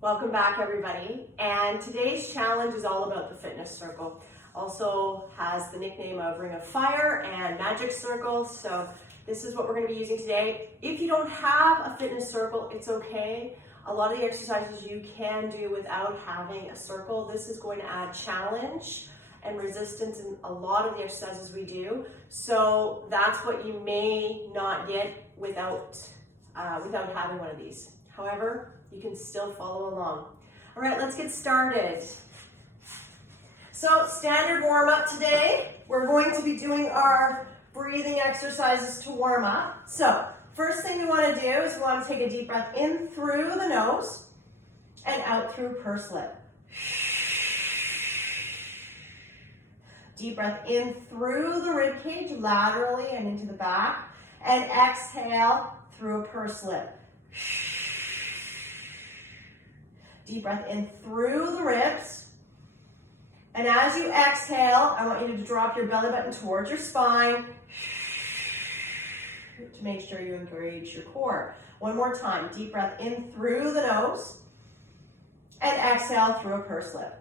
Welcome back, everybody. And today's challenge is all about the fitness circle. Also has the nickname of Ring of Fire and Magic Circle. So this is what we're going to be using today. If you don't have a fitness circle, it's okay. A lot of the exercises you can do without having a circle. This is going to add challenge and resistance in a lot of the exercises we do. So that's what you may not get without having one of these. However, you can still follow along. All right, let's get started. So standard warm up today. We're going to be doing our breathing exercises to warm up. So first thing you want to do is you want to take a deep breath in through the nose and out through pursed lip. Deep breath in through the rib cage laterally and into the back, and exhale through a pursed lip. Deep breath in through the ribs. And as you exhale, I want you to drop your belly button towards your spine to make sure you engage your core. One more time. Deep breath in through the nose and exhale through a pursed lip.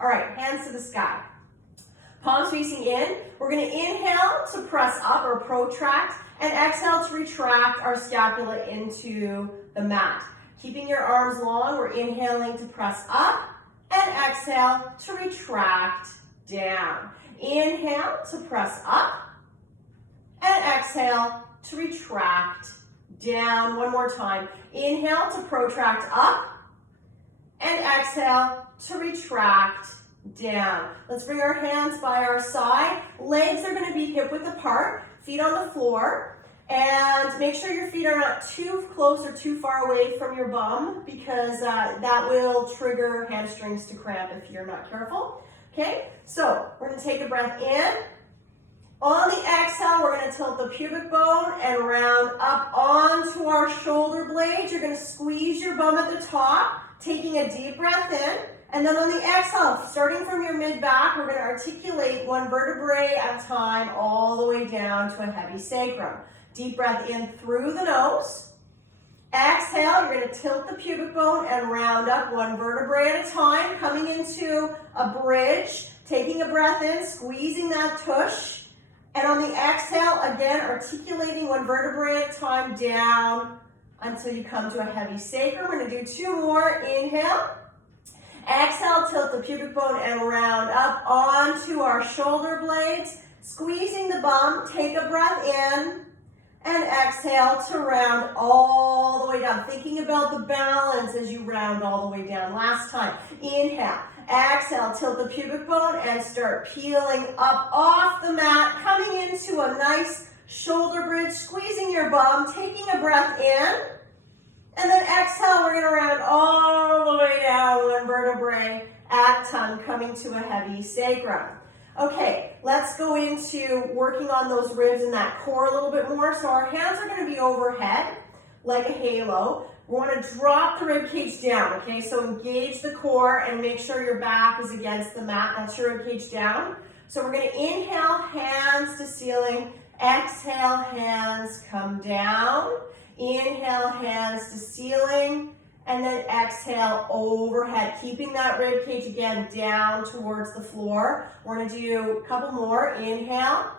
All right, hands to the sky. Palms facing in. We're going to inhale to press up or protract and exhale to retract our scapula into the mat. Keeping your arms long, we're inhaling to press up and exhale to retract down. Inhale to press up and exhale to retract down. One more time. Inhale to protract up and exhale to retract down. Let's bring our hands by our side. Legs are going to be hip width apart, feet on the floor. And make sure your feet are not too close or too far away from your bum, because that will trigger hamstrings to cramp if you're not careful. Okay, so we're going to take a breath in. On the exhale, we're going to tilt the pubic bone and round up onto our shoulder blades. You're going to squeeze your bum at the top, taking a deep breath in. And then on the exhale, starting from your mid-back, we're going to articulate one vertebrae at a time all the way down to a heavy sacrum. Deep breath in through the nose. Exhale, you're going to tilt the pubic bone and round up one vertebrae at a time, coming into a bridge, taking a breath in, squeezing that tush. And on the exhale, again, articulating one vertebrae at a time down until you come to a heavy sacrum. We're going to do two more. Inhale. Exhale, tilt the pubic bone and round up onto our shoulder blades. Squeezing the bum, take a breath in. And exhale to round all the way down. Thinking about the balance as you round all the way down. Last time. Inhale. Exhale, tilt the pubic bone and start peeling up off the mat. Coming into a nice shoulder bridge. Squeezing your bum. Taking a breath in. And then exhale, we're going to round all the way down one vertebrae at a time. Coming to a heavy sacrum. Okay, let's go into working on those ribs and that core a little bit more. So our hands are going to be overhead like a halo. We want to drop the rib cage down, okay? So engage the core and make sure your back is against the mat. That's your rib cage down. So we're going to inhale, hands to ceiling. Exhale, hands come down. Inhale, hands to ceiling. And then exhale overhead, keeping that rib cage again down towards the floor. We're going to do a couple more. Inhale,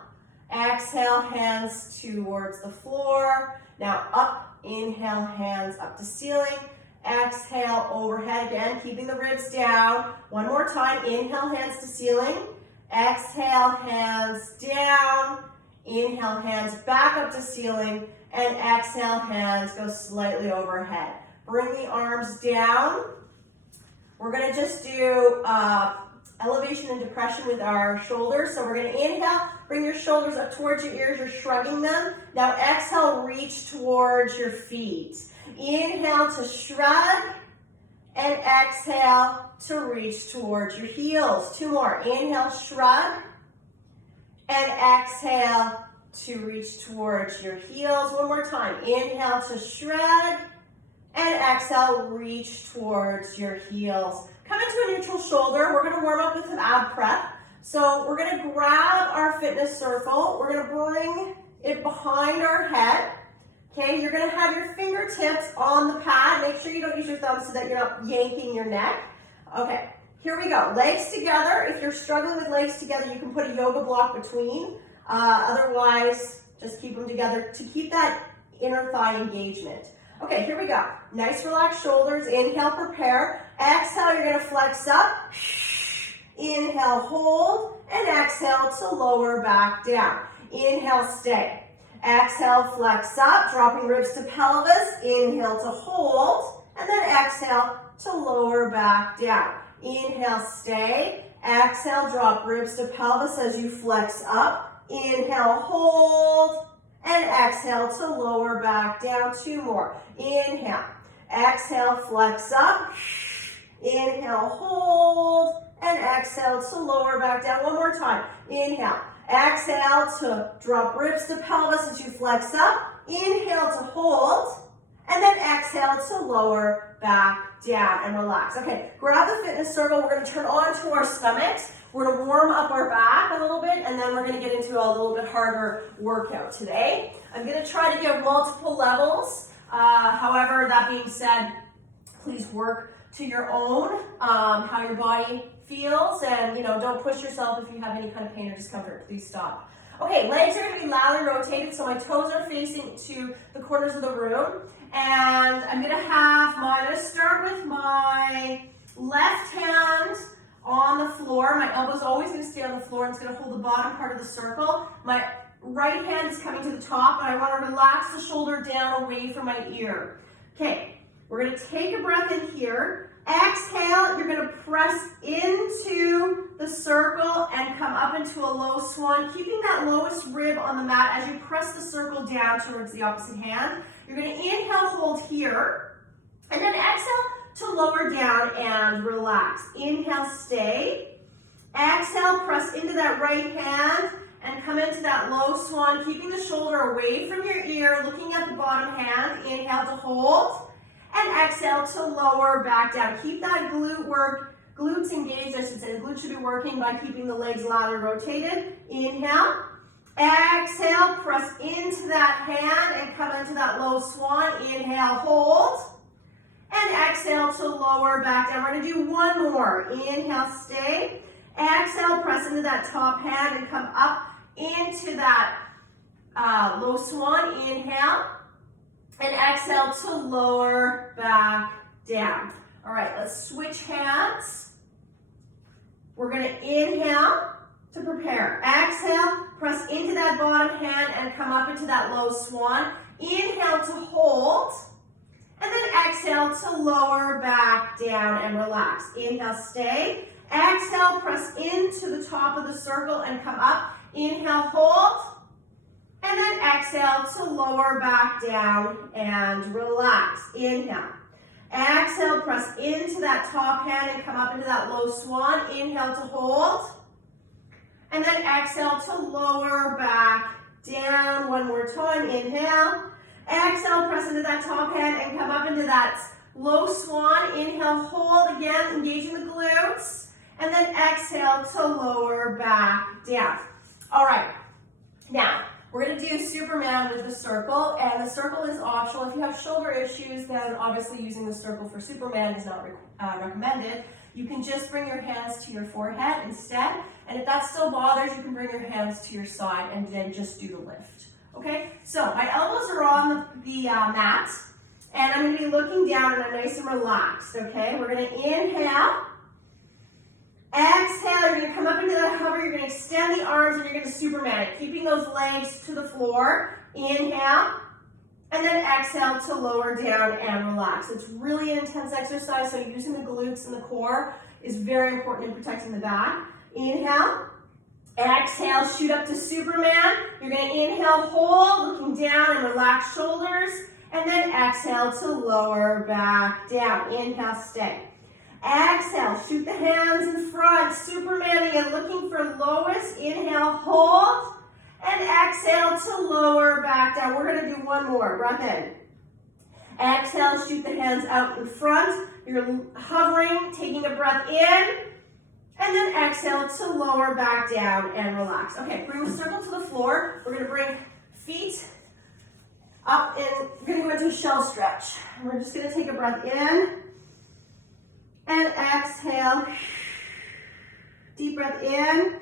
exhale, hands towards the floor. Now up, inhale, hands up to ceiling. Exhale overhead again, keeping the ribs down. One more time. Inhale, hands to ceiling. Exhale, hands down. Inhale, hands back up to ceiling. And exhale, hands go slightly overhead. Bring the arms down. We're going to just do elevation and depression with our shoulders. So we're going to inhale, bring your shoulders up towards your ears. You're shrugging them. Now exhale, reach towards your feet. Inhale to shrug and exhale to reach towards your heels. Two more. Inhale, shrug and exhale to reach towards your heels. One more time. Inhale to shrug. And exhale, reach towards your heels. Come into a neutral shoulder. We're going to warm up with some ab prep. So we're going to grab our fitness circle. We're going to bring it behind our head. Okay, you're gonna have your fingertips on the pad. Make sure you don't use your thumbs so that you're not yanking your neck. Okay, here we go. Legs together. If you're struggling with legs together, you can put a yoga block between. Otherwise, just keep them together to keep that inner thigh engagement. Okay, here we go. Nice relaxed shoulders. Inhale, prepare. Exhale, you're gonna flex up. Inhale, hold, and exhale to lower back down. Inhale, stay. Exhale, flex up, dropping ribs to pelvis. Inhale to hold, and then exhale to lower back down. Inhale, stay. Exhale, drop ribs to pelvis as you flex up. Inhale, hold, and exhale to lower back down. 2 more. Inhale. Exhale, flex up. Inhale, hold, and exhale to lower back down. 1 more time. Inhale. Exhale to drop ribs to pelvis as you flex up. Inhale to hold, and then exhale to lower back down and relax. Okay, grab the fitness circle. We're going to turn on to our stomachs. We're going to warm up our back a little bit, and then we're going to get into a little bit harder workout today. I'm going to try to give multiple levels. However, that being said, please work to your own, how your body feels, and don't push yourself if you have any kind of pain or discomfort. Please stop. Okay, legs are going to be laterally rotated, so my toes are facing to the corners of the room, and I'm going to start with my left hand on the floor. My elbow's always going to stay on the floor, and it's going to hold the bottom part of the circle. My right hand is coming to the top, and I want to relax the shoulder down away from my ear. Okay, we're going to take a breath in here. Exhale, you're going to press into the circle and come up into a low swan, keeping that lowest rib on the mat as you press the circle down towards the opposite hand. You're going to inhale, hold here, and then exhale to lower down and relax. Inhale, stay. Exhale, press into that right hand and come into that low swan, keeping the shoulder away from your ear, looking at the bottom hand. Inhale to hold. And exhale to lower back down. Keep that glutes engaged, I should say. The glutes should be working by keeping the legs laterally rotated. Inhale. Exhale, press into that hand and come into that low swan. Inhale, hold. And exhale to lower back down. We're going to do 1 more. Inhale, stay. Exhale, press into that top hand and come up into that low swan. Inhale. And exhale to lower back down. All right, let's switch hands. We're going to inhale to prepare. Exhale, press into that bottom hand and come up into that low swan. Inhale to hold. And then exhale to lower back down and relax. Inhale, stay. Exhale, press into the top of the circle and come up. Inhale, hold. And then exhale to lower back down and relax. Inhale. Exhale, press into that top hand and come up into that low swan. Inhale to hold. And then exhale to lower back down. 1 more time. Inhale. Exhale, press into that top hand and come up into that low swan. Inhale, hold again, engaging the glutes. And then exhale to lower back down. All right. Now, we're going to do Superman with the circle, and the circle is optional. If you have shoulder issues, then obviously using the circle for Superman is not recommended. You can just bring your hands to your forehead instead, and if that still bothers, you can bring your hands to your side and then just do the lift. Okay, so my elbows are on the mat, and I'm going to be looking down and I'm nice and relaxed. Okay, we're going to inhale. Exhale, you're going to come up into the hover, you're going to extend the arms, and you're going to Superman it, keeping those legs to the floor. Inhale, and then exhale to lower down and relax. It's really an intense exercise, so using the glutes and the core is very important in protecting the back. Inhale, exhale, shoot up to Superman. You're going to inhale, hold, looking down and relax shoulders, and then exhale to lower back down. Inhale, stay. Exhale, shoot the hands in front, Superman again, looking for lowest. Inhale, hold, and exhale to lower back down. We're going to do 1 more. Breath in. Exhale, shoot the hands out in front. You're hovering, taking a breath in, and then exhale to lower back down and relax. Okay, bring the circle to the floor. We're going to bring feet Up and we're gonna go into a shell stretch. We're just gonna take a breath in and exhale. Deep breath in.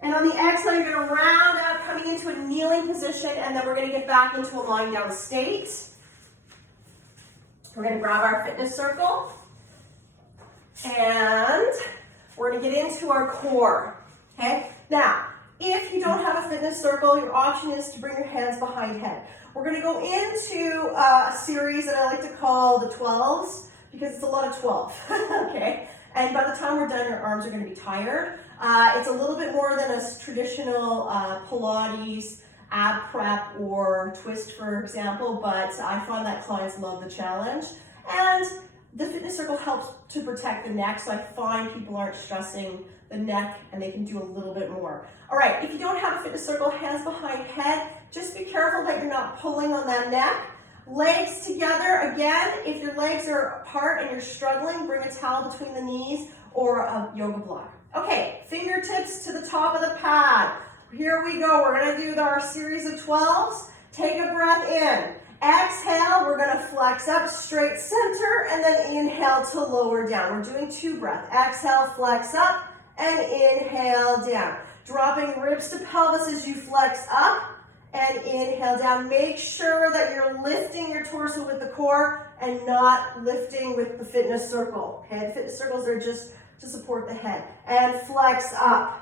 And on the exhale, you're gonna round up, coming into a kneeling position, and then we're gonna get back into a lying down state. We're gonna grab our fitness circle, and we're gonna get into our core, okay? Now, if you don't have a fitness circle, your option is to bring your hands behind head. We're gonna go into a series that I like to call the 12s, because it's a lot of 12, okay? And by the time we're done, your arms are gonna be tired. It's a little bit more than a traditional Pilates, ab prep, or twist, for example, but I find that clients love the challenge. And the fitness circle helps to protect the neck, so I find people aren't stressing the neck and they can do a little bit more. All right, if you don't have a fitness circle, hands behind head, just be careful that you're not pulling on that neck. Legs together, again, if your legs are apart and you're struggling, bring a towel between the knees or a yoga block. Okay, fingertips to the top of the pad. Here we go. We're going to do our series of 12s. Take a breath in. Exhale, we're going to flex up, straight center, and then inhale to lower down. We're doing 2 breaths. Exhale, flex up, and inhale down. Dropping ribs to pelvis as you flex up and inhale down. Make sure that you're lifting your torso with the core and not lifting with the fitness circle. Okay, the fitness circles are just to support the head. And flex up.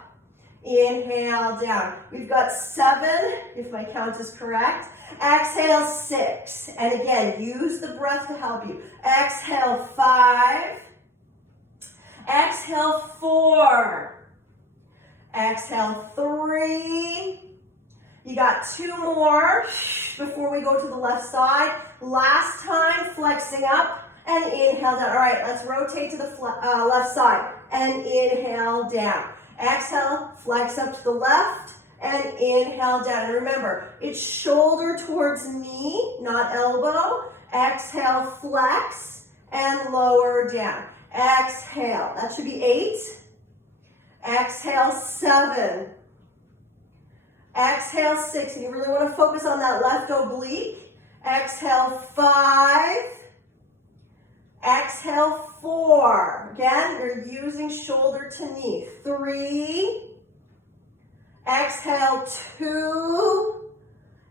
Inhale down. We've got 7, if my count is correct. Exhale, 6. And again, use the breath to help you. Exhale, 5. Exhale, 4. Exhale, 3. You got 2 more before we go to the left side. Last time, flexing up and inhale down. All right, let's rotate to the left side and inhale down. Exhale, flex up to the left and inhale down. And remember, it's shoulder towards knee, not elbow. Exhale, flex and lower down. Exhale, that should be 8. Exhale, 7. Exhale, 6. And you really want to focus on that left oblique. Exhale, 5. Exhale, 4. Again, you're using shoulder to knee. 3. Exhale, 2.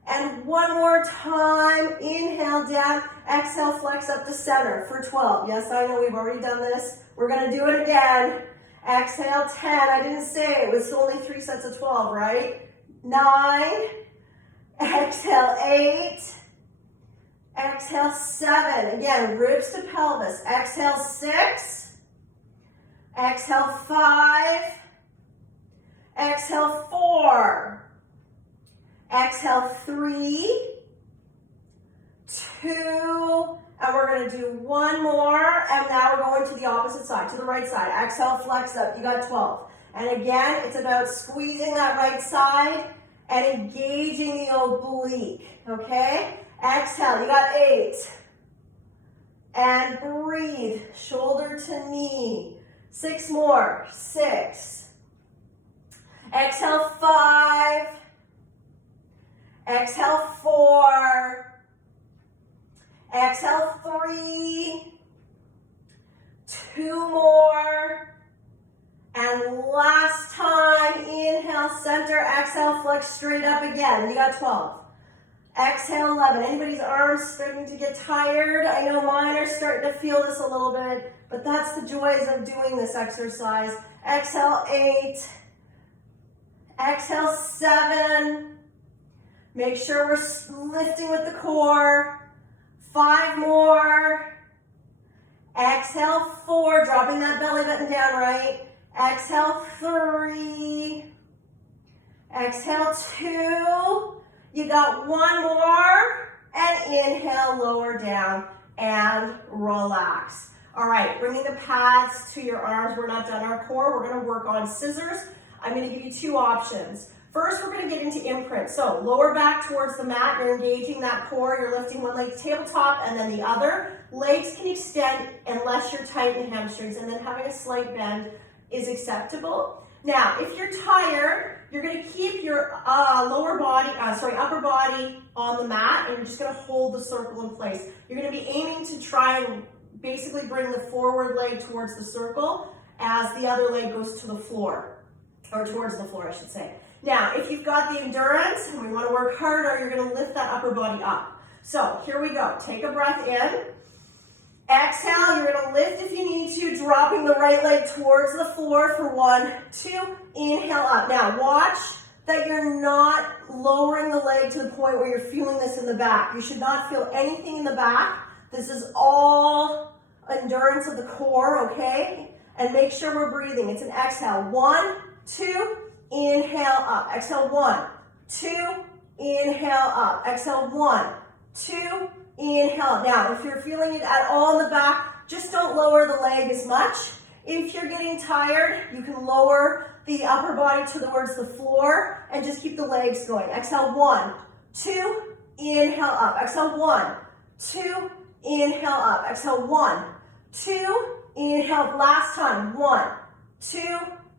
And one more time. Inhale down. Exhale, flex up to center for 12. Yes, I know we've already done this. We're going to do it again. Exhale, 10. I didn't say it was only 3 sets of 12, right? 9. Exhale, 8. Exhale, 7. Again, ribs to pelvis. Exhale, 6. Exhale, 5. Exhale, 4. Exhale, 3. 2. And we're going to do 1 more. And now we're going to the opposite side, to the right side. Exhale, flex up. You got 12. And again, it's about squeezing that right side and engaging the oblique. Okay? Exhale, you got 8. And breathe, shoulder to knee. 6 more. 6. Exhale, 5. Exhale, 4. Exhale, 3. 2 more. And last time, inhale, center, exhale, flex straight up again. You got 12. Exhale, 11. Anybody's arms starting to get tired? I know mine are starting to feel this a little bit, but that's the joys of doing this exercise. Exhale, 8. Exhale, 7. Make sure we're lifting with the core. 5 more. Exhale, 4. Dropping that belly button down, right? Exhale, 3. Exhale, 2. You got 1 more. And inhale, lower down and relax. All right, bringing the pads to your arms. We're not done our core. We're going to work on scissors. I'm going to give you 2 options. First, we're going to get into imprint. So lower back towards the mat. You're engaging that core. You're lifting one leg to tabletop and then the other. Legs can extend unless you're tight in hamstrings, and then having a slight bend is acceptable. Now, if you're tired, you're going to keep your upper body on the mat, and you're just going to hold the circle in place. You're going to be aiming to try and basically bring the forward leg towards the circle as the other leg goes to the floor, or towards the floor, I should say. Now, if you've got the endurance and we want to work harder, you're going to lift that upper body up. So here we go. Take a breath in. Exhale, you're going to lift if you need to, dropping the right leg towards the floor for 1, 2. Inhale up. Now, watch that you're not lowering the leg to the point where you're feeling this in the back. You should not feel anything in the back. This is all endurance of the core, okay? And make sure we're breathing. It's an exhale. 1, 2, inhale up. Exhale, 1, 2, inhale up. Exhale, 1, 2, inhale. Now, if you're feeling it at all in the back, just don't lower the leg as much. If you're getting tired, you can lower the upper body towards the floor and just keep the legs going. Exhale, 1, 2, inhale up. Exhale, 1, 2, inhale up. Exhale, 1, 2, inhale up. Last time. 1, 2,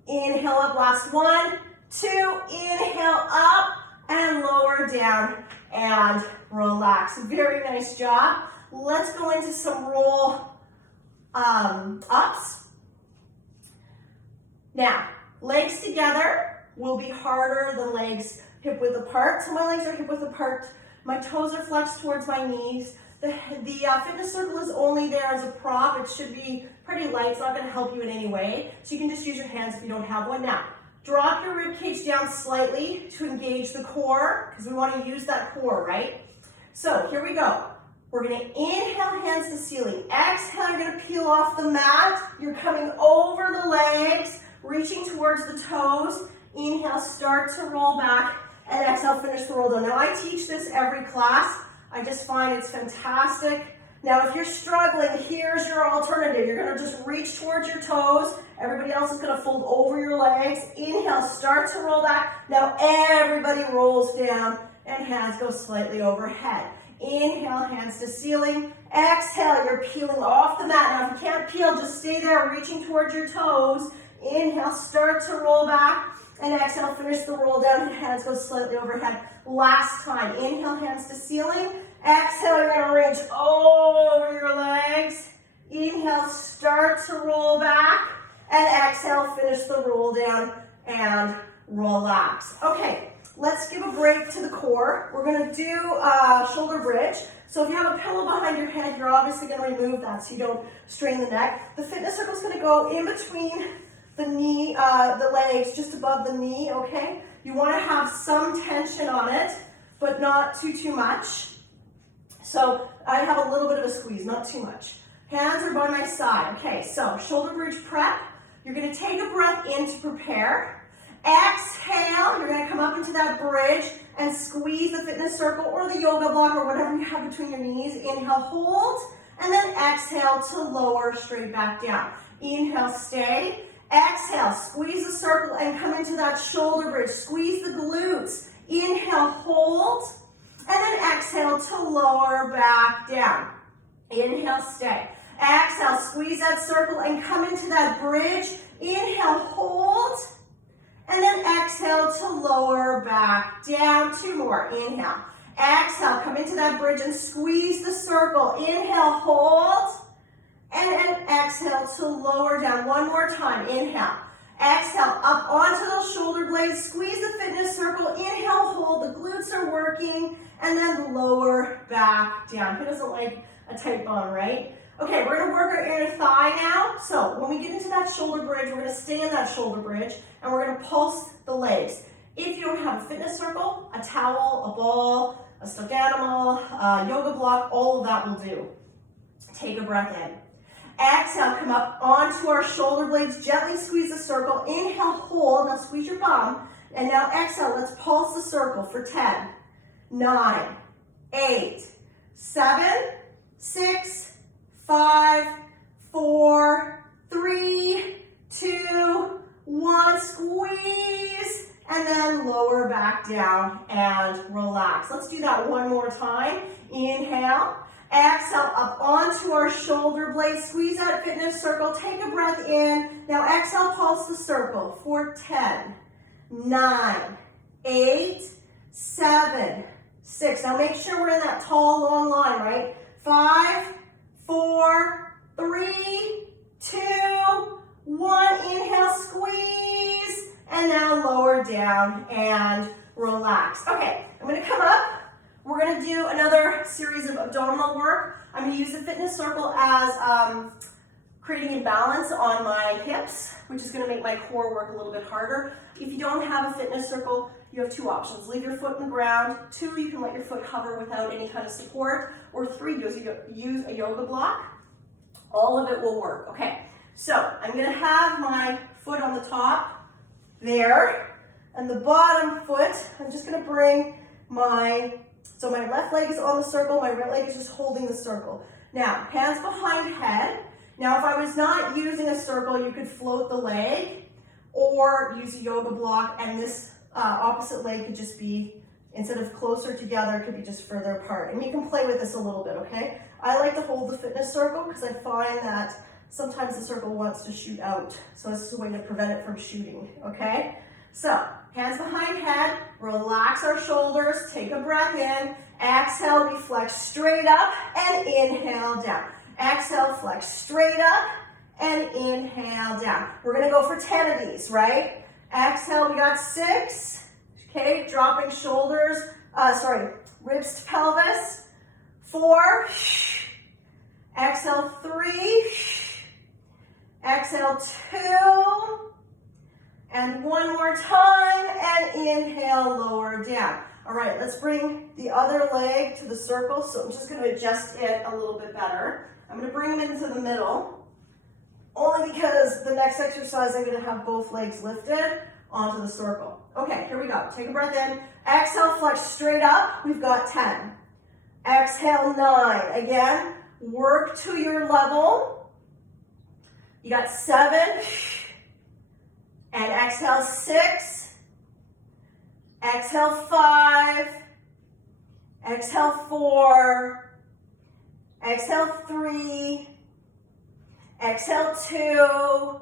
inhale up. Last 1, 2, inhale up and lower down and relax. Very nice job. Let's go into some roll ups. Now, legs together will be harder than legs hip width apart. So my legs are hip width apart. My toes are flexed towards my knees. The fitness circle is only there as a prop. It should be pretty light. It's not going to help you in any way. So you can just use your hands if you don't have one. Now, drop your rib cage down slightly to engage the core, because we want to use that core, right? So here we go. We're going to inhale, hands to ceiling. Exhale, you're going to peel off the mat. You're coming over the legs, reaching towards the toes. Inhale, start to roll back, and exhale, finish the roll down. Now, I teach this every class. I just find it's fantastic. Now, if you're struggling, here's your alternative. You're going to just reach towards your toes. Everybody else is going to fold over your legs. Inhale, start to roll back. Now, everybody rolls down and hands go slightly overhead. Inhale, hands to ceiling. Exhale, you're peeling off the mat. Now, if you can't peel, just stay there, reaching towards your toes. Inhale, start to roll back. And exhale, finish the roll down and hands go slightly overhead. Last time. Inhale, hands to ceiling. Exhale, you're going to reach over your legs. Inhale, start to roll back. And exhale, finish the roll down and relax. Okay, let's give a break to the core. We're going to do shoulder bridge. So if you have a pillow behind your head, you're obviously going to remove that so you don't strain the neck. The fitness circle is going to go in between the knee, the legs, just above the knee, okay? You want to have some tension on it, but not too much. So I have a little bit of a squeeze, not too much. Hands are by my side. Okay, so shoulder bridge prep. You're going to take a breath in to prepare. Exhale, you're going to come up into that bridge and squeeze the fitness circle or the yoga block or whatever you have between your knees. Inhale, hold, and then exhale to lower straight back down. Inhale, stay. Exhale, squeeze the circle and come into that shoulder bridge. Squeeze the glutes. Inhale, hold, and then exhale to lower back down. Inhale, stay. Exhale, squeeze that circle and come into that bridge. Inhale, hold, and then exhale to lower back down. 2 more. Inhale. Exhale, come into that bridge and squeeze the circle. Inhale, hold. And then exhale to lower down. 1 more time. Inhale. Exhale, up onto those shoulder blades. Squeeze the fitness circle. Inhale, hold. The glutes are working. And then lower back down. Who doesn't like a tight bone, right? Okay, we're going to work our inner thigh now. So when we get into that shoulder bridge, we're going to stay in that shoulder bridge. And we're going to pulse the legs. If you don't have a fitness circle, a towel, a ball, a stuffed animal, a yoga block, all of that will do. Take a breath in. Exhale, come up onto our shoulder blades, gently squeeze the circle. Inhale, hold, now squeeze your bum. And now exhale, let's pulse the circle for 10, 9, 8, 7, 6, 5, 4, 3, 2, 1, squeeze, and then lower back down and relax. Let's do that one more time. Inhale. Exhale, up onto our shoulder blades. Squeeze that fitness circle. Take a breath in. Now exhale, pulse the circle for 10, 9, 8, 7, 6. Now make sure we're in that tall, long line, right? 5, 4, 3, 2, 1. Inhale, squeeze. And now lower down and relax. Okay, I'm going to come up. We're going to do another series of abdominal work. I'm going to use the fitness circle as creating a balance on my hips, which is going to make my core work a little bit harder. If you don't have a fitness circle, you have two options. Leave your foot in the ground. 2, you can let your foot hover without any kind of support. Or 3, use a yoga block. All of it will work. Okay, so I'm going to have my foot on the top there, and the bottom foot, I'm just going to bring so my left leg is on the circle, my right leg is just holding the circle. Now, hands behind head. Now, if I was not using a circle, you could float the leg or use a yoga block, and this opposite leg could just be, instead of closer together, it could be just further apart. And you can play with this a little bit, okay? I like to hold the fitness circle because I find that sometimes the circle wants to shoot out. So this is a way to prevent it from shooting, okay? So, hands behind head, relax our shoulders, take a breath in, exhale, we flex straight up, and inhale down. Exhale, flex straight up, and inhale down. We're gonna go for 10 of these, right? Exhale, we got 6, okay, dropping shoulders, ribs to pelvis. 4, exhale 3, exhale 2, and one more time, and inhale, lower down. All right, let's bring the other leg to the circle. So I'm just going to adjust it a little bit better. I'm going to bring them into the middle, only because the next exercise I'm going to have both legs lifted onto the circle. Okay, here we go. Take a breath in. Exhale, flex straight up. We've got 10. Exhale, 9. Again, work to your level. You got 7. And exhale 6, exhale 5, exhale 4, exhale 3, exhale 2,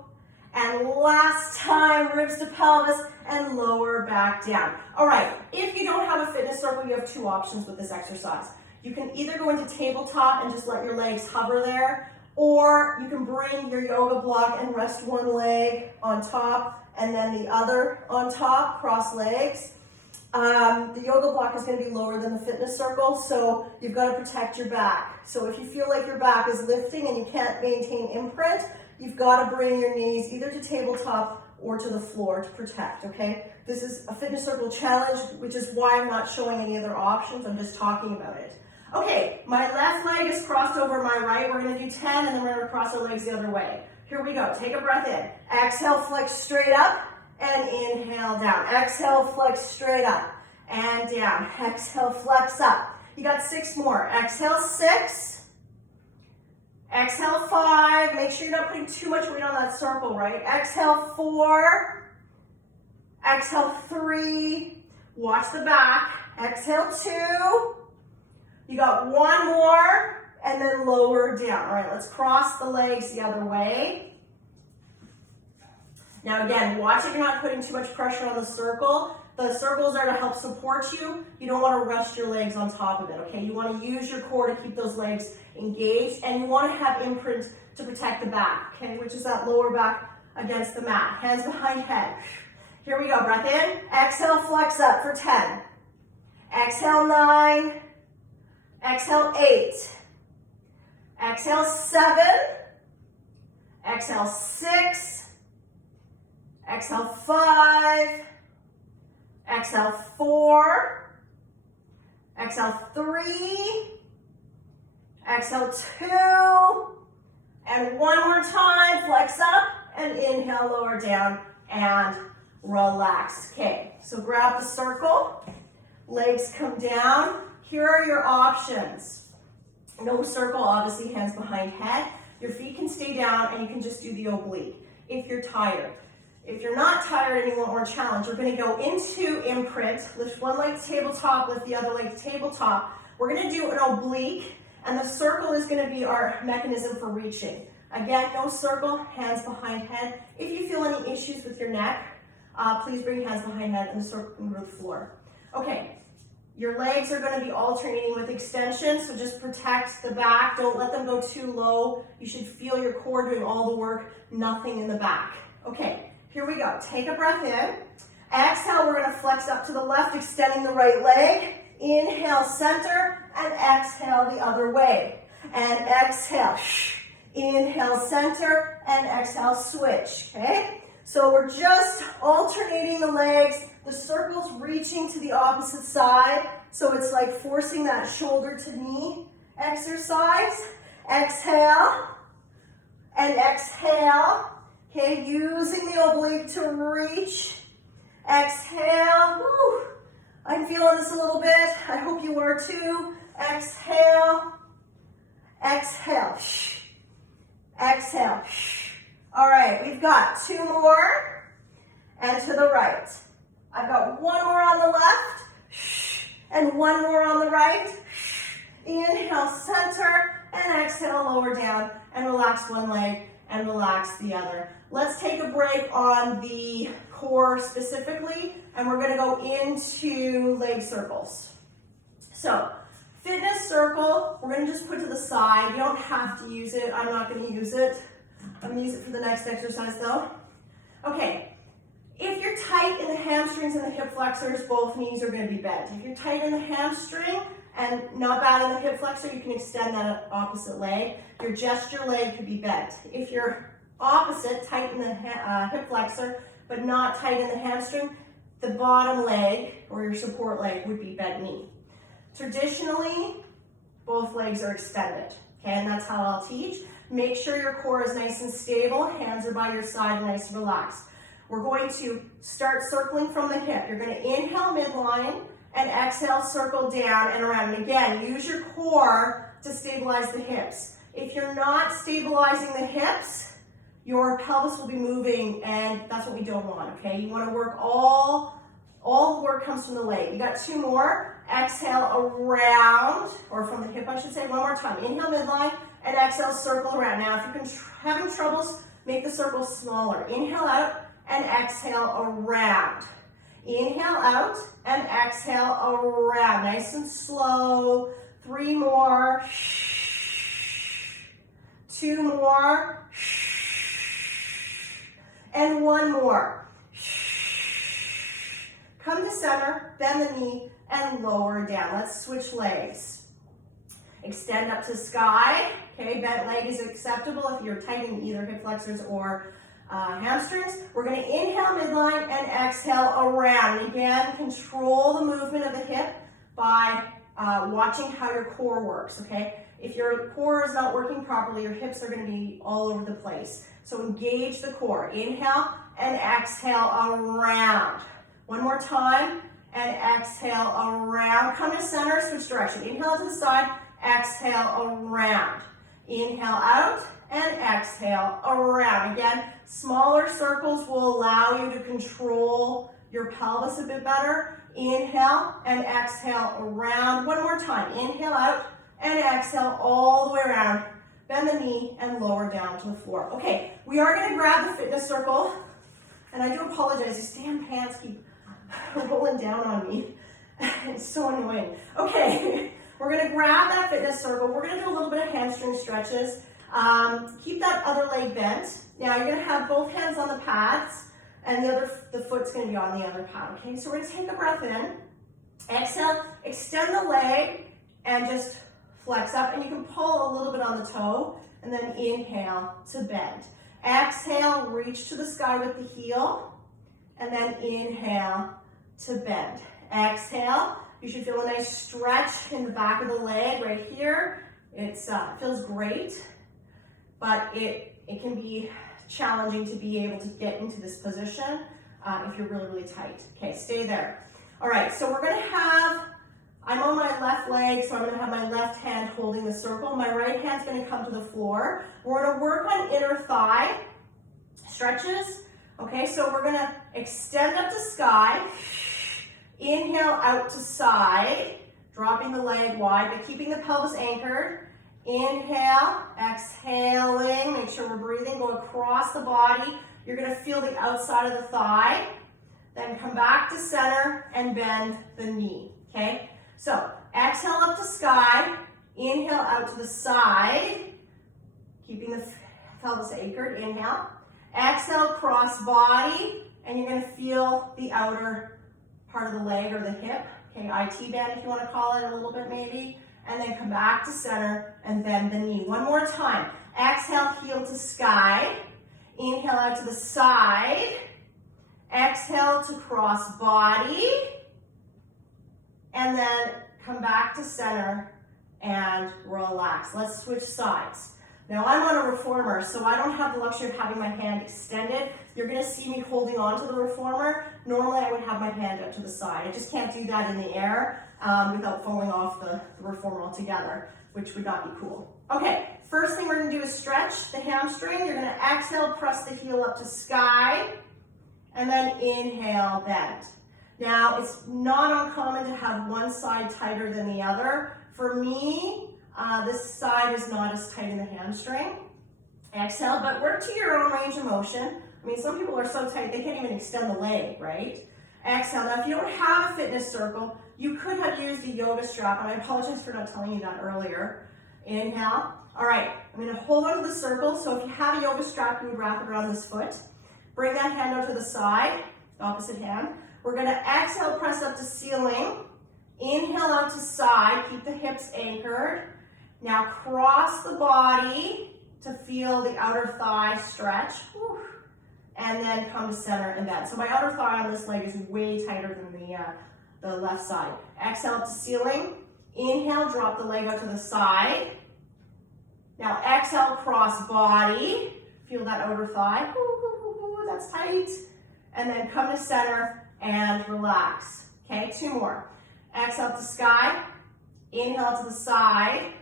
and last time, ribs to pelvis, and lower back down. All right, if you don't have a fitness circle, you have 2 options with this exercise. You can either go into tabletop and just let your legs hover there, or you can bring your yoga block and rest one leg on top and then the other on top, cross legs. The yoga block is going to be lower than the fitness circle, so you've got to protect your back. So if you feel like your back is lifting and you can't maintain imprint, you've got to bring your knees either to tabletop or to the floor to protect, okay? This is a fitness circle challenge, which is why I'm not showing any other options. I'm just talking about it. Okay, my left leg is crossed over my right. We're going to do 10, and then we're going to cross our legs the other way. Here we go. Take a breath in. Exhale, flex straight up, and inhale down. Exhale, flex straight up, and down. Exhale, flex up. You got 6 more. Exhale, 6. Exhale, 5. Make sure you're not putting too much weight on that circle, right? Exhale, 4. Exhale, 3. Watch the back. Exhale, 2. You got 1 more, and then lower down. All right, let's cross the legs the other way. Now again, watch it, you're not putting too much pressure on the circle. The circles are to help support you. You don't want to rest your legs on top of it, okay? You want to use your core to keep those legs engaged, and you want to have imprint to protect the back, okay? Which is that lower back against the mat. Hands behind head. Here we go, breath in. Exhale, flex up for 10. Exhale, 9. Exhale, 8. Exhale, 7. Exhale, 6. Exhale, 5. Exhale, 4. Exhale, 3. Exhale, 2. And one more time, flex up and inhale, lower down and relax. Okay, so grab the circle, legs come down. Here are your options. No circle, obviously, hands behind head. Your feet can stay down and you can just do the oblique if you're tired. If you're not tired and you want more challenge, you're going to go into imprint, lift one leg to tabletop, lift the other leg to tabletop. We're going to do an oblique, And the circle is going to be our mechanism for reaching. Again, no circle, hands behind head. If you feel any issues with your neck, please bring your hands behind head and circle over the floor. Okay, your legs are going to be alternating with extension, so just protect the back. Don't let them go too low. You should feel your core doing all the work, nothing in the back. Okay, here we go. Take a breath in. Exhale, we're going to flex up to the left, extending the right leg. Inhale, center, and exhale the other way. And exhale. Inhale, center, and exhale, switch. Okay? So we're just alternating the legs. The circle's reaching to the opposite side. So it's like forcing that shoulder to knee exercise. Exhale, and exhale. Okay, using the oblique to reach. Exhale. Woo. I'm feeling this a little bit. I hope you are too. Exhale. Exhale. Exhale. All right, we've got 2 more. And to the right. I've got 1 more on the left. And 1 more on the right. Inhale, center. And exhale, lower down. And relax one leg and relax the other. Let's take a break on the core specifically, and we're going to go into leg circles. So, fitness circle, we're going to just put to the side. You don't have to use it. I'm not going to use it. I'm going to use it for the next exercise though. Okay, if you're tight in the hamstrings and the hip flexors, both knees are going to be bent. If you're tight in the hamstring and not bad in the hip flexor, you can extend that opposite leg. Your gesture leg could be bent. If you're opposite, tight in the hip flexor, but not tight in the hamstring, the bottom leg or your support leg would be bent knee. Traditionally, both legs are extended, okay, and that's how I'll teach. Make sure your core is nice and stable, hands are by your side, nice and relaxed. We're going to start circling from the hip. You're going to inhale midline and exhale, circle down and around. And again, use your core to stabilize the hips. If you're not stabilizing the hips, your pelvis will be moving, and that's what we don't want, okay? You want to work all the work comes from the leg. You got 2 more. Exhale around, or from the hip, I should say. 1 more time. Inhale midline, and exhale, circle around. Now, if you're having troubles, make the circle smaller. Inhale out, and exhale around. Inhale out, and exhale around. Nice and slow. 3 more. 2 more. And 1 more. Come to center, bend the knee, and lower down. Let's switch legs. Extend up to sky. Okay, bent leg is acceptable if you're tight in either hip flexors or hamstrings. We're going to inhale midline and exhale around. And again, control the movement of the hip by watching how your core works, okay? If your core is not working properly, your hips are going to be all over the place. So engage the core. Inhale and exhale around. 1 more time and exhale around. Come to center, switch direction. Inhale to the side, exhale around. Inhale out and exhale around. Again, smaller circles will allow you to control your pelvis a bit better. Inhale and exhale around. 1 more time. Inhale out and exhale all the way around. Bend the knee and lower down to the floor. Okay, we are going to grab the fitness circle. And I do apologize, these damn pants keep rolling down on me. It's so annoying. Okay, we're going to grab that fitness circle. We're going to do a little bit of hamstring stretches. Keep that other leg bent. Now you're going to have both hands on the pads, and the foot's going to be on the other pad. Okay, so we're going to take a breath in. Exhale, extend the leg, and just flex up, and you can pull a little bit on the toe, and then inhale to bend. Exhale, reach to the sky with the heel, and then inhale to bend. Exhale, you should feel a nice stretch in the back of the leg right here. It feels great, but it can be challenging to be able to get into this position if you're really, really tight. Okay, stay there. All right, so we're gonna have, I'm on my left leg, so I'm going to have my left hand holding the circle. My right hand's going to come to the floor. We're going to work on inner thigh stretches. Okay, so we're going to extend up to sky. Inhale out to side, dropping the leg wide, but keeping the pelvis anchored. Inhale, exhaling, make sure we're breathing, go across the body. You're gonna feel the outside of the thigh. Then come back to center and bend the knee, okay? So exhale up to sky, inhale out to the side, keeping the pelvis anchored, inhale. Exhale, cross body, and you're gonna feel the outer part of the leg or the hip, okay? IT bend if you wanna call it a little bit maybe. And then come back to center and bend the knee. One more time. Exhale, heel to sky. Inhale out to the side. Exhale to cross body. And then come back to center and relax. Let's switch sides. Now I'm on a reformer, so I don't have the luxury of having my hand extended. You're gonna see me holding on to the reformer. Normally I would have my hand out to the side. I just can't do that in the air without falling off the reformer altogether, which would not be cool. Okay, first thing we're gonna do is stretch the hamstring. You're gonna exhale, press the heel up to sky, and then inhale, bend. Now, it's not uncommon to have one side tighter than the other. For me, this side is not as tight in the hamstring. Exhale, but work to your own range of motion. I mean, some people are so tight, they can't even extend the leg, right? Exhale. Now, if you don't have a fitness circle, you could have used the yoga strap, and I apologize for not telling you that earlier. Inhale. All right, I'm gonna hold on to the circle. So if you have a yoga strap, you would wrap it around this foot. Bring that hand out to the side, opposite hand. We're gonna exhale, press up to ceiling. Inhale out to side, keep the hips anchored. Now cross the body to feel the outer thigh stretch. Whew. And then come to center and bend. So my outer thigh on this leg is way tighter than the left side. Exhale up to ceiling. Inhale, drop the leg out to the side. Now exhale, cross body. Feel that outer thigh. Ooh, that's tight. And then come to center and relax. Okay, two more. Exhale up to sky. Inhale to the side.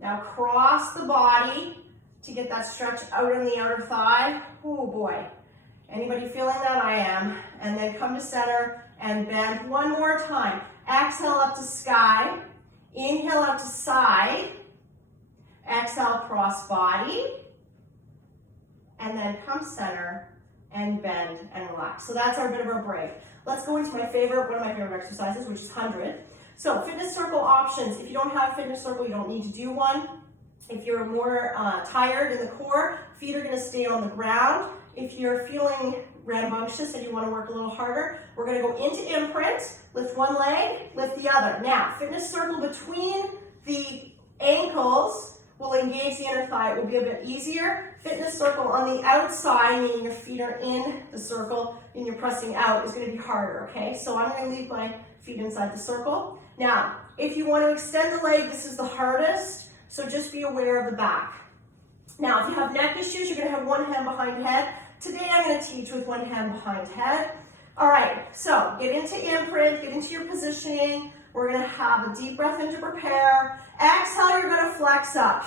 Now cross the body to get that stretch out in the outer thigh. Oh boy. Anybody feeling that? I am. And then come to center and bend one more time. Exhale up to sky. Inhale out to side. Exhale, cross body. And then come center and bend and relax. So that's our bit of a break. Let's go into one of my favorite exercises, which is 100. So fitness circle options. If you don't have a fitness circle, you don't need to do one. If you're more tired in the core, feet are gonna stay on the ground. If you're feeling rambunctious and you wanna work a little harder, we're gonna go into imprint, lift one leg, lift the other. Now, fitness circle between the ankles will engage the inner thigh. It will be a bit easier. Fitness circle on the outside, meaning your feet are in the circle and you're pressing out, is gonna be harder, okay? So I'm gonna leave my feet inside the circle. Now, if you want to extend the leg, this is the hardest, so just be aware of the back. Now, if you have neck issues, you're going to have one hand behind head. Today, I'm going to teach with one hand behind head. All right, so get into imprint, get into your positioning. We're going to have a deep breath in to prepare. Exhale, you're going to flex up.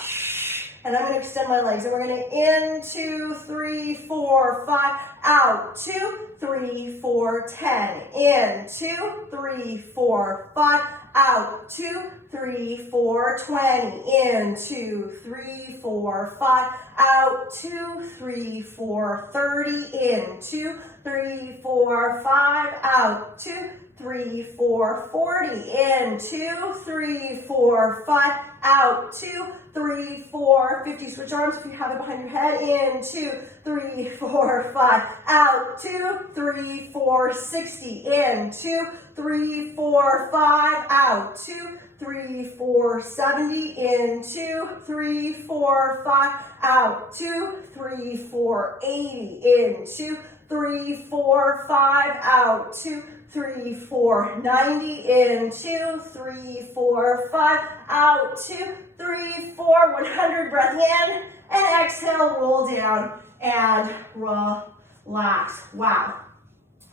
And I'm going to extend my legs. And we're going to in, 2, 3, 4, 5, out, 2, 3, 4, 10. In, 2, 3, 4, 5, out, 2, 3, 4, 20. In, 2, 3, 4, 5, out, 2, 3, 4, 30. In, 2, 3, 4, 5, out, 2, 3, 4, 40. In, 2, 3, 4, 5, out, 2, 3, 4, 50. Switch arms if you have it behind your head. In, 2, 3, 4, 5, out, 2, 3, 4, 60. In, 2, 3, 4, 5, out, 2, 3, 4, 70. In, 2, 3, 4, 5, out, 2, 3, 4, 80. In, 2, 3, 4, 5, out, 2, 3, 4, 90. In, 2, 3, 4, 5, out, 2, 3, 4, 100. Breath in and exhale, roll down and relax. Wow.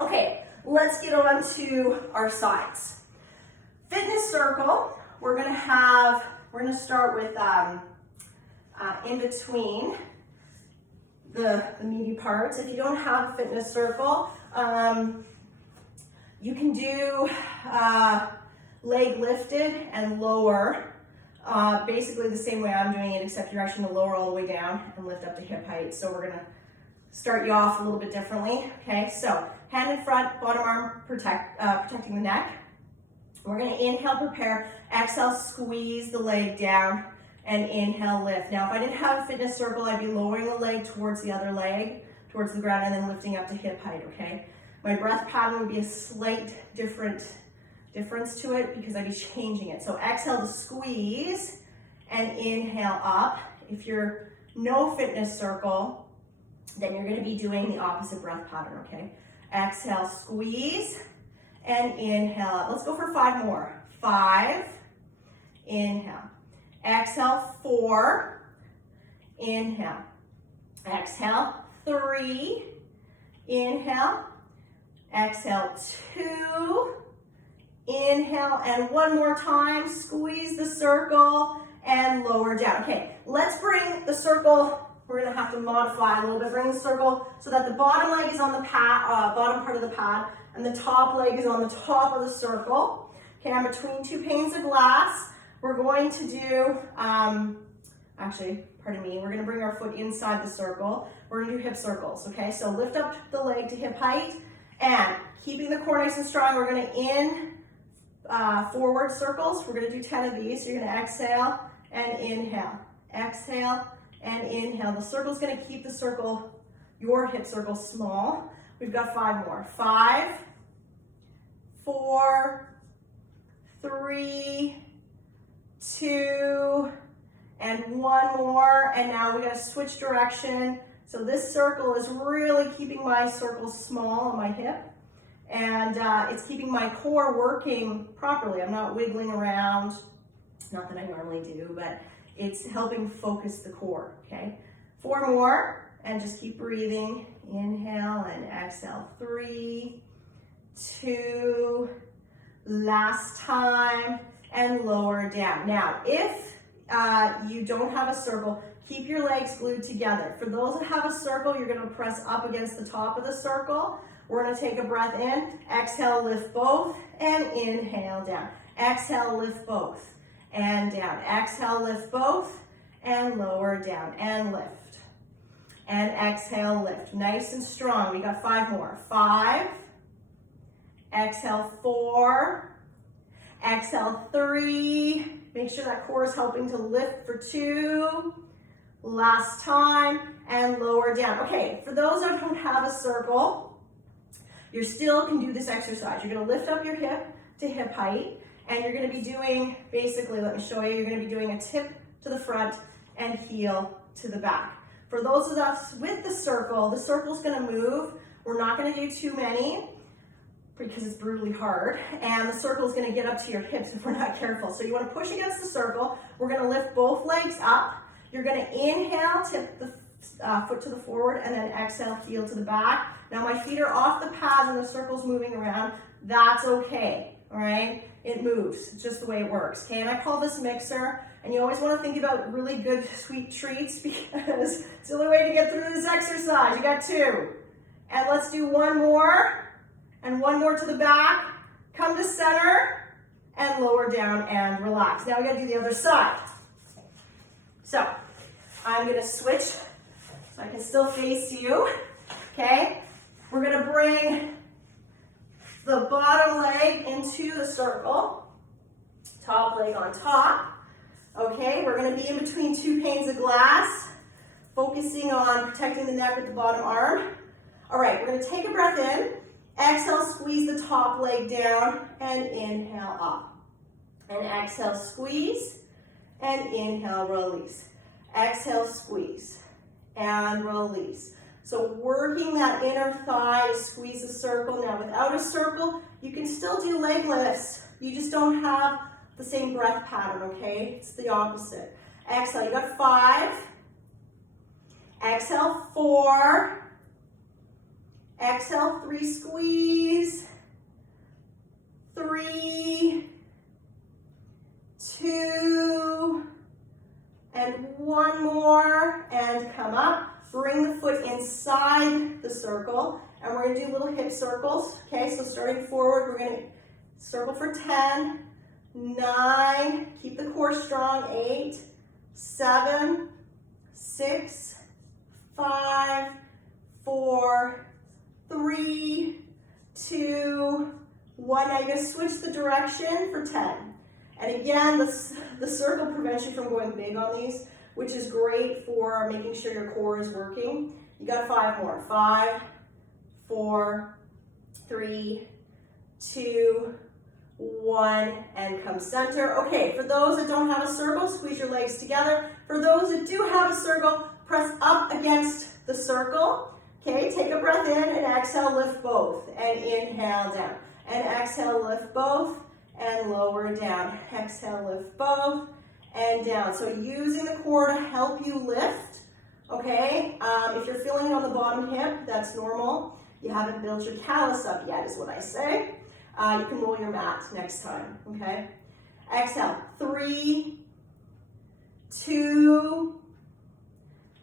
Okay, let's get on to our sides. Fitness circle, we're gonna start with in between the meaty parts. If you don't have a fitness circle, you can do leg lifted and lower basically the same way I'm doing it, except you're actually gonna lower all the way down and lift up to hip height. So we're gonna start you off a little bit differently. Okay, so hand in front, bottom arm protecting the neck. We're gonna inhale, prepare, exhale, squeeze the leg down, and inhale, lift. Now, if I didn't have a fitness circle, I'd be lowering the leg towards the other leg, towards the ground, and then lifting up to hip height, okay? My breath pattern would be a slight difference to it because I'd be changing it. So exhale to squeeze and inhale up. If you're no fitness circle, then you're gonna be doing the opposite breath pattern, okay? Exhale, squeeze, and inhale up. Let's go for 5 more. 5, inhale. Exhale, 4, inhale. Exhale, 3, inhale. Exhale, 2, inhale, and one more time, squeeze the circle and lower down. Okay, let's bring the circle, we're gonna have to modify a little bit, bring the circle so that the bottom leg is on the pad, bottom part of the pad, and the top leg is on the top of the circle. Okay, I'm between 2 panes of glass. We're going to do, actually, pardon me, we're gonna bring our foot inside the circle. We're gonna do hip circles, okay? So lift up the leg to hip height, and keeping the core nice and strong, we're gonna forward circles. We're gonna do 10 of these. You're gonna exhale and inhale. Exhale and inhale. The circle's gonna keep the circle, your hip circle, small. We've got 5 more. 5, 4, 3, 2, and 1 more. And now we gotta switch direction. So this circle is really keeping my circle small on my hip. And it's keeping my core working properly. I'm not wiggling around, not that I normally do, but it's helping focus the core, okay? 4 more, and just keep breathing. Inhale and exhale. 3, 2, last time, and lower down. Now, if you don't have a circle, keep your legs glued together. For those that have a circle, you're gonna press up against the top of the circle. We're gonna take a breath in, exhale, lift both, and inhale down. Exhale, lift both, and down. Exhale, lift both, and lower down, and lift. And exhale, lift. Nice and strong. We got 5 more. 5, exhale, 4, exhale, 3. Make sure that core is helping to lift for 2. Last time, and lower down. Okay, for those that don't have a circle, you still can do this exercise. You're gonna lift up your hip to hip height, and you're gonna be doing, basically, let me show you, you're gonna be doing a tip to the front and heel to the back. For those of us with the circle's gonna move. We're not gonna do too many because it's brutally hard, and the circle is gonna get up to your hips if we're not careful. So you wanna push against the circle. We're gonna lift both legs up. You're gonna inhale, tip the foot to the forward, and then exhale, heel to the back. Now my feet are off the pads and the circle's moving around. That's okay, all right? It moves, it's just the way it works, okay? And I call this mixer, and you always wanna think about really good sweet treats because it's the only way to get through this exercise. You got 2. And let's do 1 more, and 1 more to the back. Come to center, and lower down and relax. Now we gotta do the other side. So, I'm gonna switch so I can still face you, okay? We're gonna bring the bottom leg into the circle, top leg on top, okay? We're gonna be in between 2 panes of glass, focusing on protecting the neck with the bottom arm. All right, we're gonna take a breath in, exhale, squeeze the top leg down, and inhale up. And exhale, squeeze, and inhale, release. Exhale, squeeze, and release. So working that inner thigh to squeeze the circle. Now without a circle, you can still do leg lifts. You just don't have the same breath pattern, okay? It's the opposite. Exhale, you got 5. Exhale, 4. Exhale, 3, squeeze. 3, 2, and 1 more, and come up. Bring the foot inside the circle, and we're gonna do little hip circles, okay? So starting forward, we're gonna circle for 10, 9, keep the core strong, 8, 7, 6, 5, 4, 3, 2, 1. Now you're going to switch the direction for 10. And again, the circle prevents you from going big on these, which is great for making sure your core is working. You got 5 more. 5, 4, 3, 2, 1, and come center. Okay, for those that don't have a circle, squeeze your legs together. For those that do have a circle, press up against the circle. Okay, take a breath in and exhale, lift both. And inhale down. And exhale, lift both. And lower down. Exhale, lift both. And down. So using the core to help you lift. Okay, if you're feeling it on the bottom hip, that's normal. You haven't built your callus up yet, is what I say. You can roll your mat next time, okay? Exhale, 3, 2,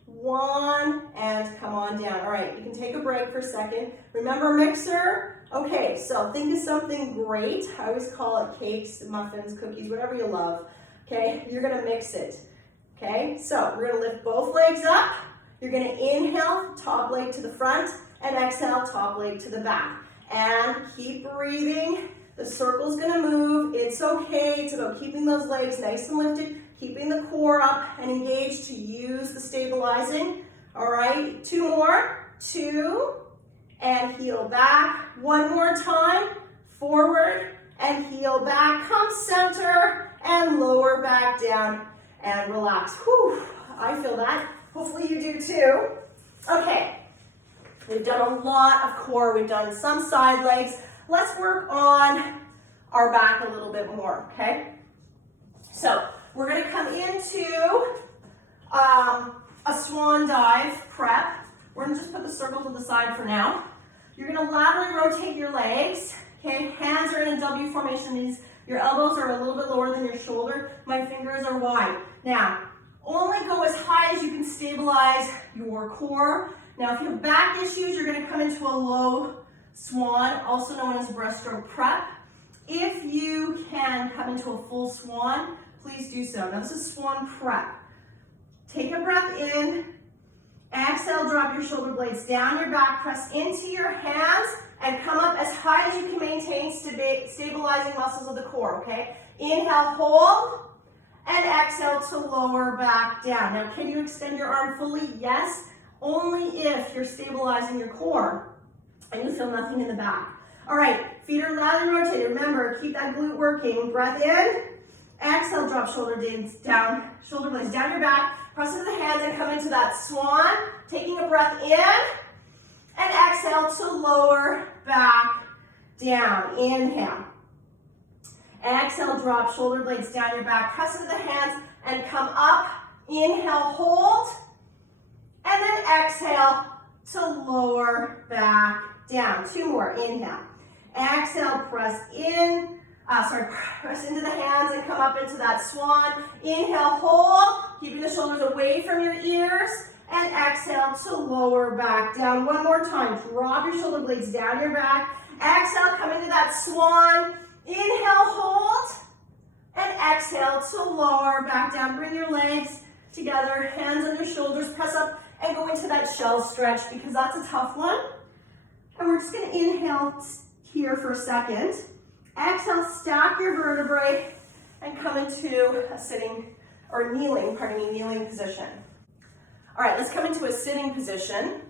1, and come on down. All right, you can take a break for a second. Remember mixer? Okay, so think of something great. I always call it cakes, muffins, cookies, whatever you love. Okay, you're gonna mix it. Okay, so we're gonna lift both legs up. You're gonna inhale, top leg to the front, and exhale, top leg to the back. And keep breathing. The circle's gonna move. It's okay. It's about keeping those legs nice and lifted, keeping the core up and engaged to use the stabilizing. All right, 2 more. 2, and heel back. 1 more time. Forward and heel back. Come center and lower back down and relax. Whew, I feel that. Hopefully you do too. Okay. We've done a lot of core, we've done some side legs. Let's work on our back a little bit more, okay? So we're gonna come into a swan dive prep. We're gonna just put the circle to the side for now. You're gonna laterally rotate your legs, okay? Hands are in a W formation, means your elbows are a little bit lower than your shoulder. My fingers are wide. Now, only go as high as you can stabilize your core. Now, if you have back issues, you're going to come into a low swan, also known as breaststroke prep. If you can come into a full swan, please do so. Now, this is swan prep. Take a breath in. Exhale, drop your shoulder blades down your back. Press into your hands and come up as high as you can maintain stabilizing muscles of the core, okay? Inhale, hold, and exhale to lower back down. Now, can you extend your arm fully? Yes. Only if you're stabilizing your core and you feel nothing in the back. All right, feet are laterally rotated. Remember, keep that glute working. Breath in, exhale, drop shoulder blades down your back. Press into the hands and come into that swan. Taking a breath in and exhale to lower back down. Inhale. Exhale, drop shoulder blades down your back. Press into the hands and come up. Inhale, hold. And then exhale to lower back down. 2 more. Inhale. Exhale, press into the hands and come up into that swan. Inhale, hold, keeping the shoulders away from your ears. And exhale to lower back down. 1 more time. Drop your shoulder blades down your back. Exhale, come into that swan. Inhale, hold. And exhale to lower back down. Bring your legs together, hands on your shoulders, press up and go into that shell stretch because that's a tough one. And we're just gonna inhale here for a second. Exhale, stack your vertebrae and come into a kneeling position. All right, let's come into a sitting position.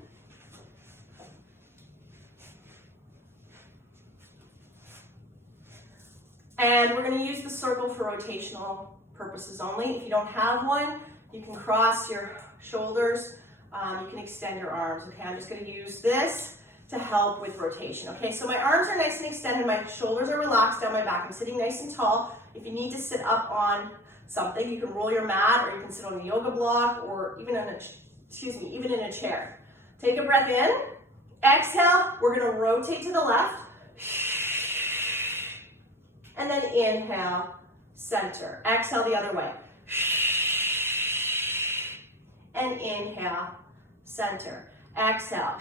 And we're gonna use the circle for rotational purposes only. If you don't have one, you can cross your shoulders. You can extend your arms, okay? I'm just gonna use this to help with rotation, okay? So my arms are nice and extended, my shoulders are relaxed down my back. I'm sitting nice and tall. If you need to sit up on something, you can roll your mat or you can sit on a yoga block or even in a chair. Take a breath in, exhale, we're gonna rotate to the left. And then inhale, center. Exhale the other way. And inhale, center. Exhale.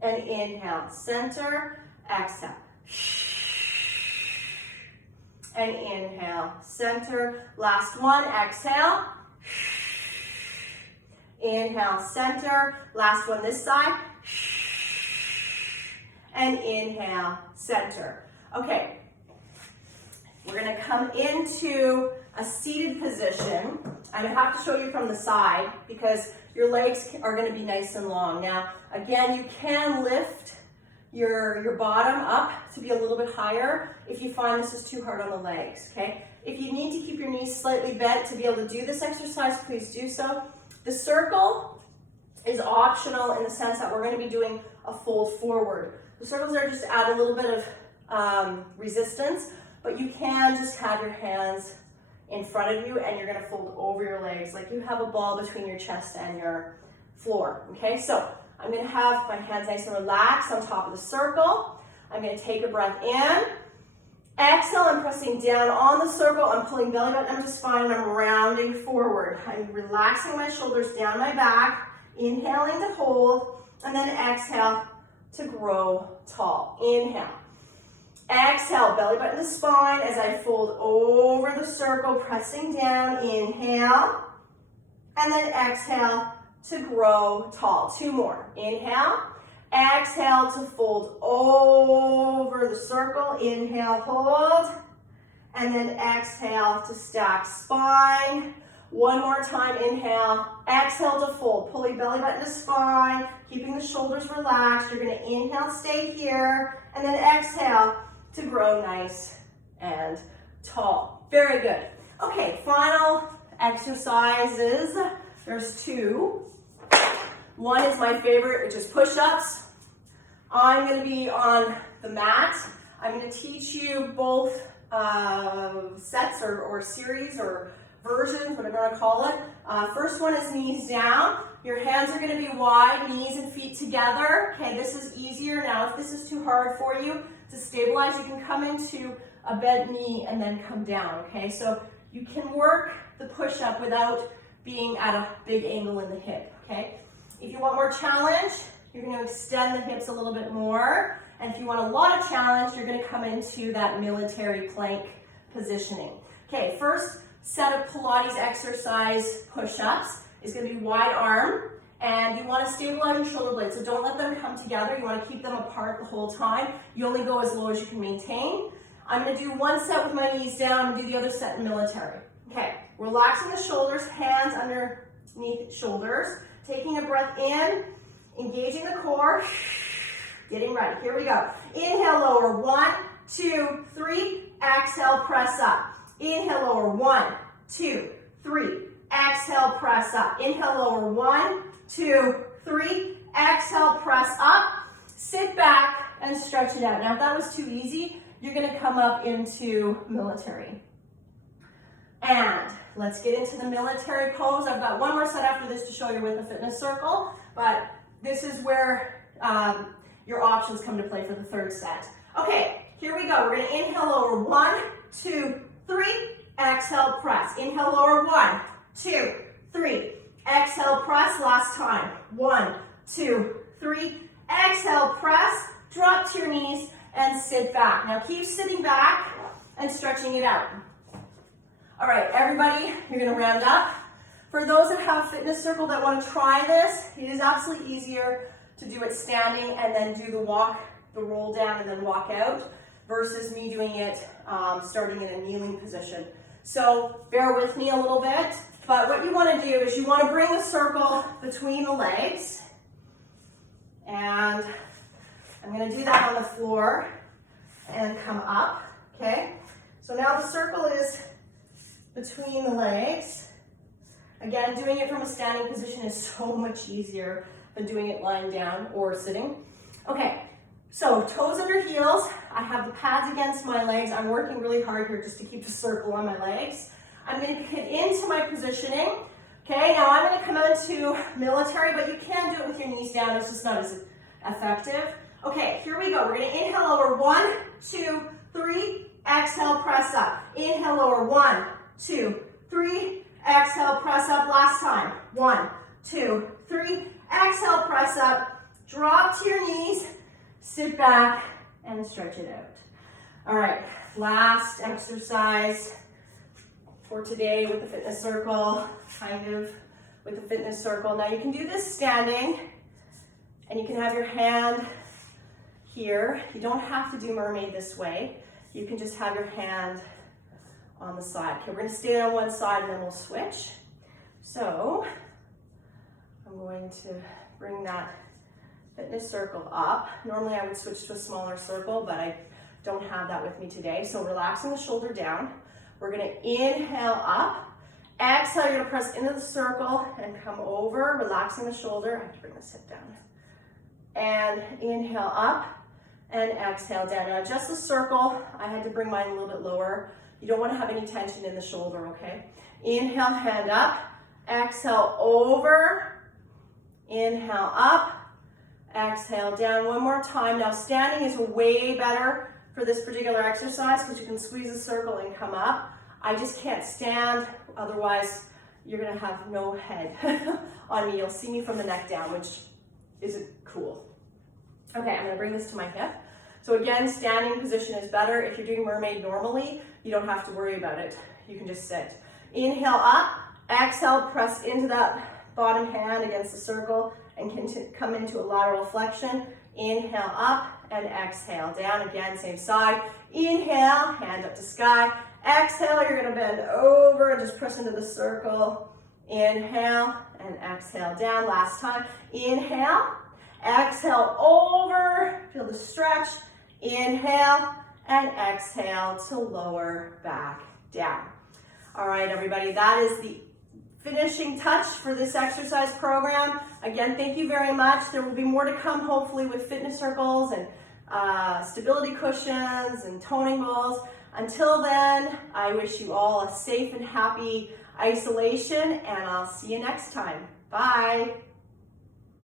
And inhale, center. Exhale. and inhale, center. Last one, exhale. Inhale, center. Last one this side. And inhale, center. Okay, we're gonna come into a seated position. I'm gonna have to show you from the side because your legs are gonna be nice and long. Now, again, you can lift your bottom up to be a little bit higher if you find this is too hard on the legs, okay? If you need to keep your knees slightly bent to be able to do this exercise, please do so. The circle is optional in the sense that we're going to be doing a fold forward. The circles are just to add a little bit of resistance, but you can just have your hands in front of you and you're going to fold over your legs like you have a ball between your chest and your floor, okay? So I'm going to have my hands nice and relaxed on top of the circle. I'm going to take a breath in. Exhale, I'm pressing down on the circle. I'm pulling belly button up to spine and I'm rounding forward. I'm relaxing my shoulders down my back, inhaling to hold, and then exhale to grow tall. Inhale. Exhale, belly button to spine as I fold over the circle, pressing down. Inhale, and then exhale to grow tall. Two more. Inhale. Exhale to fold over the circle. Inhale, hold. And then exhale to stack spine. One more time. Inhale. Exhale to fold. Pulling belly button to spine. Keeping the shoulders relaxed. You're going to inhale, stay here. And then exhale to grow nice and tall. Very good. Okay, final exercises. There's two. One is my favorite, which is push-ups. I'm going to be on the mat. I'm going to teach you both sets or series or versions, whatever you want to call it. First one is knees down. Your hands are going to be wide, knees and feet together. Okay, this is easier. Now, if this is too hard for you to stabilize, you can come into a bent knee and then come down. Okay, so you can work the push-up without being at a big angle in the hip. Okay. If you want more challenge, you're going to extend the hips a little bit more. And if you want a lot of challenge, you're going to come into that military plank positioning. Okay, first set of Pilates exercise push-ups is going to be wide arm. And you want to stabilize your shoulder blades. So don't let them come together. You want to keep them apart the whole time. You only go as low as you can maintain. I'm going to do one set with my knees down and do the other set in military. Okay, relaxing the shoulders, hands underneath shoulders. Taking a breath in, engaging the core, getting ready. Here we go. Inhale, lower. 1, 2, 3. Exhale, press up. Inhale, lower. 1, 2, 3. Exhale, press up. Inhale, lower. 1, 2, 3. Exhale, press up. Sit back and stretch it out. Now, if that was too easy, you're going to come up into military. And let's get into the military pose. I've got one more set after this to show you with the fitness circle, but this is where your options come to play for the third set. Okay, here we go. We're going to inhale, lower. 1, 2, 3. Exhale, press. Inhale, lower. 1, 2, 3. Exhale, press. Last time. 1, 2, 3. Exhale, press. Drop to your knees and sit back. Now keep sitting back and stretching it out. All right, everybody, you're going to round up. For those that have fitness circle that want to try this, it is absolutely easier to do it standing and then do the walk, the roll down and then walk out versus me doing it starting in a kneeling position. So bear with me a little bit, but what you want to do is you want to bring the circle between the legs, and I'm going to do that on the floor and come up, okay? So now the circle is between the legs. Again, doing it from a standing position is so much easier than doing it lying down or sitting. Okay, so toes under heels. I have the pads against my legs. I'm working really hard here just to keep the circle on my legs. I'm going to get into my positioning. Okay, now I'm going to come into military, but you can do it with your knees down. It's just not as effective. Okay, here we go. We're going to inhale, lower. 1, 2, 3. Exhale, press up. Inhale, lower. 1, 2, 3. Exhale, press up. Last time. 1, 2, 3. Exhale, press up. Drop to your knees. Sit back and stretch it out. All right. last exercise for today with the fitness circle, kind of with the fitness circle. Now you can do this standing, and you can have your hand here. You don't have to do mermaid this way. You can just have your hand on the side. Okay, we're gonna stay on one side and then we'll switch. So I'm going to bring that fitness circle up. Normally I would switch to a smaller circle, but I don't have that with me today. So relaxing the shoulder down. We're gonna inhale up. Exhale, you're gonna press into the circle and come over, relaxing the shoulder. I have to bring this hip down. And inhale up and exhale down. Now just the circle, I had to bring mine a little bit lower. You don't wanna have any tension in the shoulder, okay? Inhale, hand up. Exhale, over. Inhale up. Exhale down. One more time. Now standing is way better for this particular exercise because you can squeeze the circle and come up. I just can't stand, otherwise you're gonna have no head on me. You'll see me from the neck down, which isn't cool. Okay, I'm gonna bring this to my hip. So again, standing position is better. If you're doing mermaid normally, you don't have to worry about it. You can just sit. Inhale up, exhale, press into that bottom hand against the circle and come into a lateral flexion. Inhale up and exhale down. Again, same side. Inhale, hand up to sky. Exhale, you're gonna bend over and just press into the circle. Inhale and exhale down. Last time. Inhale, exhale over, feel the stretch. Inhale and exhale to lower back down. All right, everybody, that is the finishing touch for this exercise program. Again, thank you very much. There will be more to come, hopefully, with fitness circles and stability cushions and toning balls. Until then, I wish you all a safe and happy isolation, and I'll see you next time. Bye.